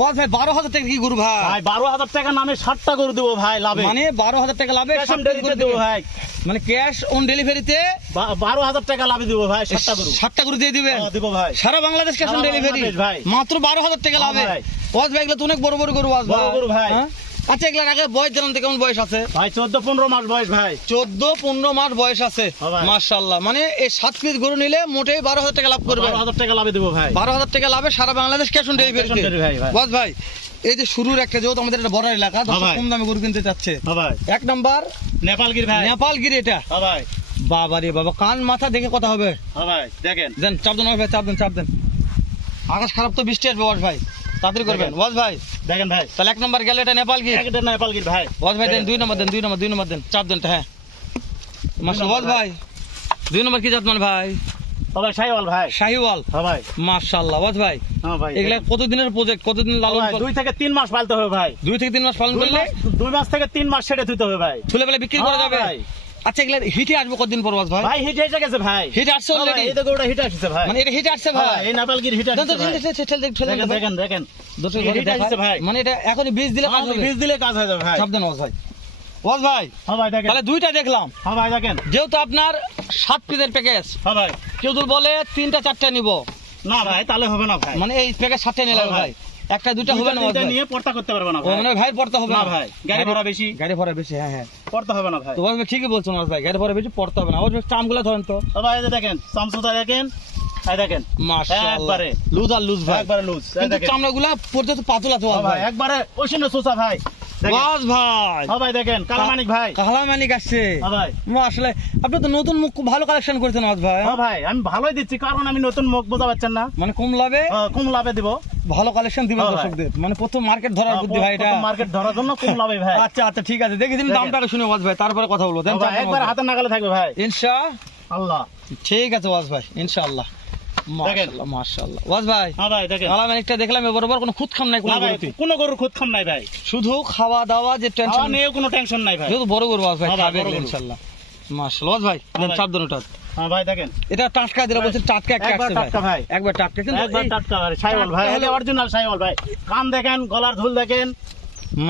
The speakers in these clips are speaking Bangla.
ওয়াজ ভাই 12,000 টাকা কি গরু ভাই? ভাই 12,000 টাকা নামে 60টা গরু দেবো ভাই লাভে। মানে 12,000 টাকা লাভে ক্যাশ অন ডেলিভারি দেবো ভাই। মানে ক্যাশ অন ডেলিভারিতে 12,000 টাকা লাভে দেবো ভাই 60টা গরু। 7টা গরু দিয়ে দিবেন? দিব ভাই। সারা বাংলাদেশ ক্যাশ অন সারা ডেলিভারি বাংলাদেশ ভাই। মাত্র 12,000 টাকা লাভে। ভাই। ওয়াজ ভাই এগুলো তো অনেক বড় বড় গরু ওয়াজ ভাই। বড় গরু ভাই। হ্যাঁ? আচ্ছা এগুলোর আগে বয়স জানান তো কেমন বয়স আছে? ভাই 14-15 মাস বয়স ভাই। 14-15 মাস বয়স আছে। হ্যাঁ ভাই। মাশাআল্লাহ। মানে এই 7 পিস গরু নিলে মোটেই 12,000 টাকা লাভ করবে। 12,000 টাকা লাভে দেবো ভাই। 12,000 টাকা লাভে সারা Bangladesh cash on delivery. Cash on delivery ভাই। ওয়াজ ভাই এই যে শুরুর একটা যেহেতু আমাদের একটা বড় এলাকা হ্যাঁ ভাই। কম দামে গরু কিনতে চাচ্ছে। হ্যাঁ ভাই। এক নাম্বার নেপালগির ভাই। নেপালগিরি এটা। হ্যাঁ ভাই। বাবা রে বাবা, কান মাথা দেখে কথা হবে। হ্যাঁ ভাই দেখেন। দেন চাপ দেন ওয়াজ ভাই, চাপ দেন। আকাশ খারাপ তো, বৃষ্টি আসবে ওয়াজ ভাই, তাড়াতাড়ি করবেন। ওয়াজ ভাই দেখেন ভাই। তাহলে এক নাম্বার গেল এটা নেপালগিরি। একটা নেপালগির ভাই। ওয়াজ ভাই দেন 2 নম্বর দেন, 2 নম্বর দেন, চাপ দেন। হ্যাঁ মাশাআল্লাহ। ওয়াজ ভাই 2 নম্বর কি জাত মানে ভাই? হ্যাঁ ভাই শাহিওয়াল ভাই। শাহিওয়াল। হ্যাঁ ভাই। মাশাআল্লাহ। ওয়াজ ভাই হ্যাঁ ভাই। এগুলা কতদিনের প্রজেক্ট, কতদিন লালন ভাই 2 থেকে 3 মাস পালতে হবে ভাই। 2 থেকে 3 মাস পালন করলে 2 মাস থেকে 3 মাস সেটা দিতে হবে ভাই। ছুলে বেলা বিক্রি করা যাবে ভাই। আচ্ছা এগুলা হিটে আসবে কতদিন পর ওয়াজ ভাই? ভাই হিট এসে গেছে ভাই। হিট আসছে হ্যাঁ ভাই, অলরেডি? এই তো গরুটা হিট আসছে ভাই। মানে এটা হিট আসছে ভাই? এই নেপালগির হিট আসছে ভাই। দেখেন। দর্শক হিট আসছে ভাই। মানে এটা এখনই বীজ দিলে কাজ হবে? বীজ দিলে কাজ হয়ে যাবে ভাই। চাপ দেন ওয়াজ ভাই। ওয়াজ ভাই হ্যাঁ ভাই দেখেন। তাহলে 2টা দেখলাম। হ্যাঁ ভাই দেখেন। যেহেতু আপনার 7 পিসের প্যাকেজ, হ্যাঁ ভাই। কেউ যদি বলে 3টা 4টা নিব, না ভাই তাহলে হবে না ভাই। মানে এই প্যাকেজ 7টা নিলে হ্যাঁ ভাই 1টা 2টা হবে না ওয়াজ দুইটা ভাই? নিয়ে পড়তা করতে পারবে না ও ভাই। মানে ভাই পড়তে হবে না না ভাই, গাড়ি ভাড়া বেশি। গাড়ি ভাড়া বেশি। হ্যাঁ পড়তে হবে না ভাই। তো ওয়াজ ভাই ঠিকই বলছেন ওয়াজ ভাই, গাড়ি ভাড়া বেশি পড়তে হবে না। ওয়াজ ভাই চামগুলা ধরেন তো। হ্যাঁ ভাই এই যে দেখেন সামসুদা দেখেন। এই দেখেন মাশাআল্লাহ একবারে লুজ আর লুজ ভাই, একবারে লুজ। এই কিন্তু দেখেন। চামড়াগুলা পড়তে তো পাতলা আছে ওয়াজ হ্যাঁ ভাই ভাই। একবারে ওইশূন্য সোসা ভাই। দেখেন। ওয়াজ ভাই হ্যাঁ ভাই দেখেন কালামানিক ভাই। কালামানিক আসছে। হ্যাঁ ভাই। আসলে আপনি তো নতুন মুখ খুব ভালো কালেকশন করেছেন ওয়াজ ভাই। হ্যাঁ ভাই আমি ভালোই দিচ্ছি কারণ আমি নতুন মুখ বোঝা পাচ্ছেন না। মানে কম লাভে কম লাভে দিব। ভালো কালেকশন দিবেন হ্যাঁ ভাই। দর্শকদের, মানে প্রথম মার্কেট ধরার বুদ্ধি ভাই এটা। মার্কেট ধরার জন্য কম লাভে ভাই। আচ্ছা ঠিক আছে, দেখি দিন দেখেন। দামটা শুনে ওয়াজ ভাই, তারপরে কথা বলবো। দেন হ্যাঁ ভাই, একবার হাতের নাগালে থাকবে ভাই ইনশাআল্লাহ। আল্লাহ। ঠিক আছে ওয়াজ ভাই ইনশাআল্লাহ। দেখেন। মাশাআল্লাহ ওয়াজ ভাই। হ্যাঁ ভাই দেখেন। কালামানিকটা দেখলাম বরাবর কোনো খুদ খাম নাই কোনো না ভাই, গরুতে। কোনো গরুর খুদ খাম নাই ভাই। শুধু খাওয়া দাওয়া যে খাওয়া টেনশন নিয়েও কোনো টেনশন নাই ভাই। যেহেতু বড় গরু ওয়াজ ভাই হ্যাঁ ভাই, খাবে বড় গরু। ইনশাআল্লাহ। মাশাআল্লাহ ওয়াজ ভাই দেন ভাই। চাপ দেন ওটা। হ্যাঁ ভাই দেখেন। এটা টাটকা দিরা বলছেন, টাটকা একটা একবার আসছে টাটকা ভাই। ভাই। একবার টাটকা, কিন্তু একবার এই- টাটকা ভাই শাইওয়াল ভাই। টাটকা এটা হলো- অরিজিনাল শাইওয়াল ভাই। কান দেখেন, গলার ঝুল দেখেন।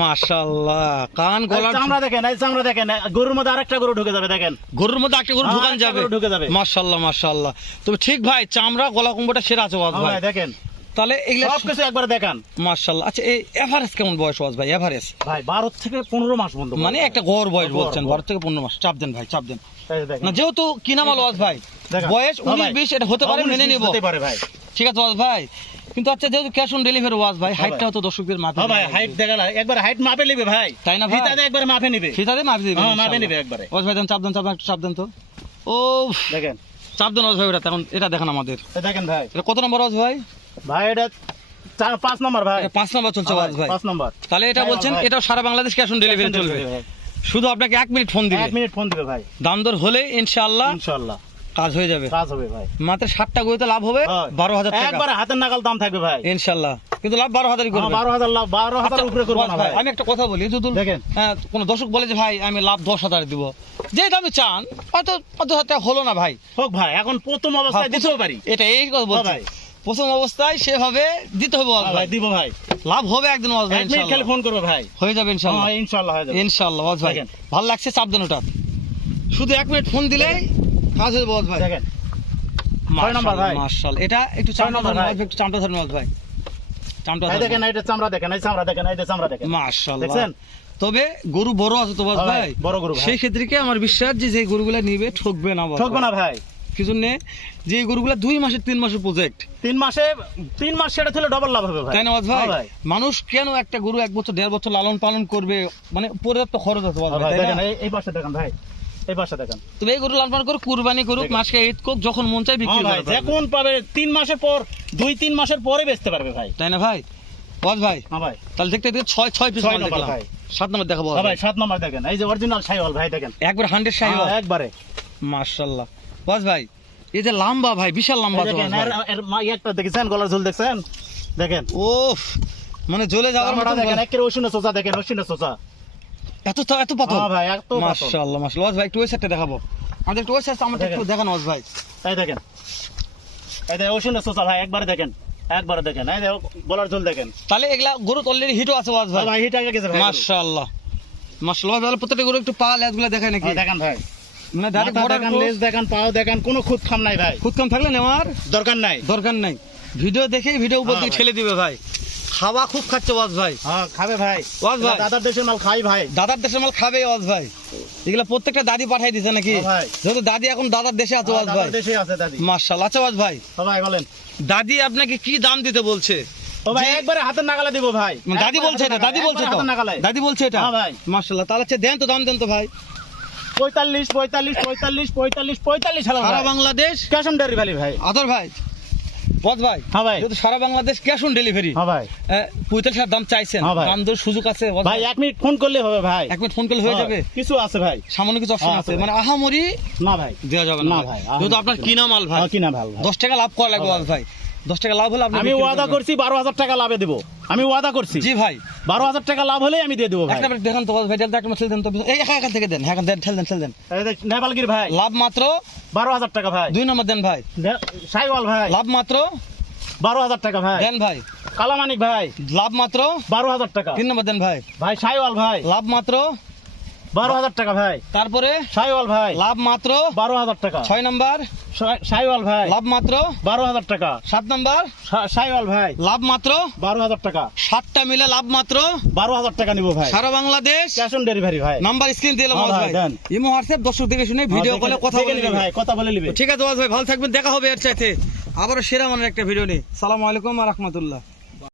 মাশাআল্লাহ কান গলার চামড়া দেখেন, এই চামড়া দেখেন। গরুর মধ্যে আরেকটা গরু ঢুকে যাবে দেখেন। গরুর মধ্যে একটা গরু হ্যাঁ, ঢুকান একটা যাবে। গরু ঢুকে যাবে। মাশাআল্লাহ তবে ঠিক ভাই, চামড়া গলা কুম্ভটা সেরা আছে ওয়াজ হ্যাঁ ভাই। ভাই দেখেন। তাহলে এগুলা সব কিছু একবার দেখান। মাশাআল্লাহ। আচ্ছা এই এভারেজ কেমন বয়স ওয়াজ ভাই? এভারেজ ভাই 12 থেকে 15 মাস বন্ধু। মানে একটা গড় বয়স গড়, বলছেন, গড়। 12 থেকে 15 মাস। চাপ দেন ভাই, চাপ দেন। এই যে দেখেন। না যেহেতু কিনা মাল ওয়াজ ভাই, দেখেন। বয়স হ্যাঁ 19 ভাই। 20 এটা হতে পারে, মেনে নিব। হতে পারে ভাই। ঠিক আছে ওয়াজ ভাই, কিন্তু আচ্ছা যেহেতু ক্যাশ অন ডেলিভারি ওয়াজ ভাই, হ্যাঁ হাইটটাও ভাই। তো দর্শকদের মাপে হ্যাঁ ভাই হাইট দেখালা একবার হাইট মাপে নেবে ভাই। তাই না ভাই? ফিতাতে একবার মাপে নেবে। ফিতাতে মাপে দিবেন হ্যাঁ, মাপে ইনশাআল্লাহ। নেবে একবারে। ওয়াজ ভাই দেন চাপ দেন, একটু চাপ দেন তো। ও দেখেন। চাপ দেন ওয়াজ ভাই, ওটা তখন এটা দেখেন আমাদের। এই দেখেন ভাই। এটা কত নম্বর ওয়াজ ভাই? ভাই এটা 5 নম্বর ভাই। এটা 5 নম্বর চলছে ওয়াজ ভাই। 5 নম্বর। তাহলে এটা ভাই, বলছেন ভাই। এটা সারা বাংলাদেশ ক্যাশ অন ডেলিভারি চলবে। ভাই। শুধু আপনাকে 1 মিনিট ফোন দিবে, 1 মিনিট ফোন দিবে ভাই। দাম দর হলে ইনশাআল্লাহ ইনশাআল্লাহ কাজ হয়ে যাবে। কাজ হবে ভাই। মাত্র 60টা গরুতে লাভ হবে হ্যাঁ। 12,000 টাকা একবার হাতের নাগাল দাম থাকবে ভাই। ইনশাআল্লাহ, কিন্তু লাভ 12,000ই করবে। 12,000 লাভ 12,000 উপরে করব না ভাই। আমি একটা কথা বলি, যদি দেখেন। কোন দর্শক বলে যে ভাই আমি লাভ 10,000 দিব, যে দামে চান হয়তো 5,000 টাকা হলো না ভাই। হোক ভাই, এখন প্রথম অবস্থায় দিতেও পারি। এটা এই কথা বলছি ভাই। প্রথম অবস্থায় সেভাবে দিতে হবে ওয়াজ হ্যাঁ ভাই। ভাই দিব ভাই। লাভ হবে একদিন ওয়াজ ভাই 1 মিনিট খালি ইনশাআল্লাহ। ফোন করবে ভাই। হয়ে যাবে ইনশাআল্লাহ। হ্যাঁ ইনশাআল্লাহ হয়ে যাবে। ইনশাআল্লাহ ওয়াজ ভাই দেখেন। ভালো লাগছে, চাপ দেন ওটা। শুধু 1 মিনিট ফোন দিলেই কাজ হয়ে যাবে ওয়াজ ভাই। দেখেন। 6 নম্বর ভাই। মাশাআল্লাহ এটা একটু 6 চামড়া নম্বর ধরেন ভাই। ওয়াজ ভাই, একটু চামড়া ধরেন ওয়াজ ভাই। চামড়া এই দেখেন, এই যে চামড়া দেখেন, এই চামড়া দেখেন, এই যে চামড়া দেখেন। মাশাআল্লাহ। দেখছেন? তবে গরু বড় আছে তো ওয়াজ হ্যাঁ ভাই, ভাই, বড় গরু ভাই। সেই ক্ষেত্রে কি আমার বিশ্বাস যে গরুগুলা নিবে ঠকবে না ওয়াজ ঠকবে ভাই। না ভাই। কি জন্য যে গরুগুলা 2 মাসের 3 মাসের প্রজেক্ট, 3 মাস সেটা ছিল ডাবল লাভ হবে ভাই। তাই না ওয়াজ ভাই? হ্যাঁ ভাই। মানুষ কেন একটা গরু 1 বছর 1.5 বছর লালন পালন করবে, মানে পর্যাপ্ত খরচ আছে ওয়াজ হ্যাঁ ভাই, ভাই তাই দেখেন, না? এই পাশে দেখেন ভাই। এই পাশে দেখেন। তবে এই গরু লালন পালন করে কুরবানি করুক, দেখেন। মাসকে ঈদ করুক, যখন মন চায় বিক্রি হ্যাঁ ভাই, করতে পারবে। যখন পাবে 3 মাসের পর 2-3 মাসের পরে বেচতে পারবে ভাই। তাই না ভাই ওয়াজ ভাই? হ্যাঁ ভাই। তাহলে দেখতে দেখতে 6 পিস 6 মাল নম্বর দেখলাম। ভাই। 7 নম্বর দেখাবো হ্যাঁ ভাই 7 নম্বর দেখেন। এই যে অরিজিনাল শাইওয়াল ভাই দেখেন। একবার 100 শাহী হ্যাঁ, একবারে। মাশাআল্লাহ। ওয়াজ ভাই এই যে লম্বা ভাই, বিশাল লম্বা এই তো দেখেন, ওয়াজ ভাই। এর একটা দেখেছেন, গলার ঝুল দেখছেন? দেখেন। ওফ, মানে জ্বলে যাওয়ার চামড়া মতো দেখেন, একের ওষুনে সোসা দেখেন, ওষুনে সোসা। এত পাতল। হ্যাঁ ভাই, এত পাতল। মাশাআল্লাহ মাশাআল্লাহ। ওয়াজ ভাই একটু ওই সাইডটা দেখাবো, আমাদের একটু ওই সাইডটা আমাদের একটু দেখান ওয়াজ ভাই। এই দেখেন। এই দেখেন ওষুনে সোসা ভাই, একবারে দেখেন। একবার দেখেন, এই দেখো বলার ঝোল দেখেন। তাহলে এগুলা গরু অলরেডি হিটও আছে ওয়াজ ভাই। ভাই হিট আগে গেছে ভাই। মাশাআল্লাহ মাশাআল্লাহ ভাই, প্রত্যেকটা গরু একটু পা লেজগুলো দেখায় নাকি? দেখেন ভাই, মানে ডাইরেক্ট মাথা বর্ডার দেখেন, লেজ দেখেন, পাও দেখেন, কোনো খুদ খাম নাই ভাই। খুদ কাম থাকলে নেওয়ার দরকার নাই। দরকার নাই, ভিডিও দেখেই ভিডিও উপর হ্যাঁ দিয়ে ভাই। ঠেলে দিবে ভাই। খাওয়া খুব খাচ্ছে ওয়াজ ভাই। হ্যাঁ খাবে ভাই, ওয়াজ ভাই। দাদার দেশের মাল খাই ভাই। দাদার দেশের মাল খাবে ওয়াজ ভাই। এগুলা প্রত্যেকটা দাদি পাঠাই দিছে নাকি? হ্যাঁ ভাই। যেহেতু দাদি এখন দাদার দেশে আছে ওয়াজ ভাই। দাদার দেশে আছে দাদি। মাশাআল্লাহ। আচ্ছা ওয়াজ ভাই, তো ভাই বলেন। দাদি আপনাকে কি দাম দিতে বলছে? ও ভাই একবারে হাতের নাগালে দিব ভাই। মানে দাদি বলছে এটা, দাদি বলছে তো, হাতের নাগালে। দাদি বলছে এটা। হ্যাঁ ভাই। মাশাআল্লাহ। তাহলে আচ্ছা দেন তো, দাম দেন তো ভাই। 45 45 45 45 45 হাজার সারা ভাই। বাংলাদেশ ক্যাশ অন ডেলিভারি ভাই। আদর ভাই, ওয়াজ ভাই। হ্যাঁ ভাই। যেহেতু সারা বাংলাদেশ ক্যাশ অন ডেলিভারি, হ্যাঁ ভাই। 45 দাম চাইছেন, হ্যাঁ ভাই। দাম দর সুযোগ আছে ওয়াজ ভাই 1 মিনিট ফোন করলে হবে ভাই। 1 মিনিট ফোন করলে হয়ে হ্যাঁ, যাবে। কিছু আছে ভাই। সামান্য কিছু অপশন হ্যাঁ, আছে, আছে মানে আহামরি না ভাই। দেওয়া যাবে না না ভাই, ভাই। যেহেতু আপনার কিনা মাল ভাই, হ্যাঁ, কিনা ভাই ভাই। 10 টাকা লাভ করা লাগবে হ্যাঁ ওয়াজ ভাই। 10 টাকা লাভ হলে আপনি আমি বিক্রি ওয়াদা করবেন। করছি 12,000 টাকা লাভে দেব। আমি ওয়াদা করছি জি ভাই। 12,000 টাকা লাভ হলেই আমি দিয়ে দেবো ভাই। একটা মিনিট দেখেন তো ওয়াজ ভাই, একটা মিনিট ঠেল দেন তো। এই এখান থেকে দেন, হ্যাঁ দেন, ঠেল দেন, ঠেল দেন। এই দেখ, নেপালগির ভাই লাভ মাত্র 12,000 টাকা ভাই। 2 নম্বর দেন ভাই। সাইওয়াল ভাই লাভ মাত্র 12,000 টাকা ভাই। দেন ভাই। কালামানিক ভাই লাভ মাত্র 12,000 টাকা 3 নম্বর দেন ভাই। ভাই। সাইওয়াল ভাই লাভ মাত্র 12,000 টাকা ভাই। তারপরে সাইওয়াল ভাই লাভ মাত্র 12,000 টাকা। 6 নম্বর সাইওয়াল ভাই লাভ মাত্র 12,000 টাকা। 7 নম্বর সাইওয়াল ভাই লাভ মাত্র 12,000 টাকা। 7টা মিলে লাভ মাত্র 12,000 টাকা নিব ভাই। সারা বাংলাদেশ ক্যাশ অন ডেলিভারি ভাই। নাম্বার স্ক্রিন দিলাম হ্যাঁ ওয়াজ ভাই, ভাই। দেন। ইমো হোয়াটসঅ্যাপ দর্শক দেখে শুনে ভিডিও কলে কথা দেখে বলে নিবে নেবে ভাই, কথা বলে নিবে। ঠিক আছে ওয়াজ ভাই, ভালো থাকবেন, দেখা হবে এর চাইতে আবারও সেরা মানের একটা ভিডিও নিয়ে। সালামু আলাইকুম ওয়া রাহমাতুল্লাহ।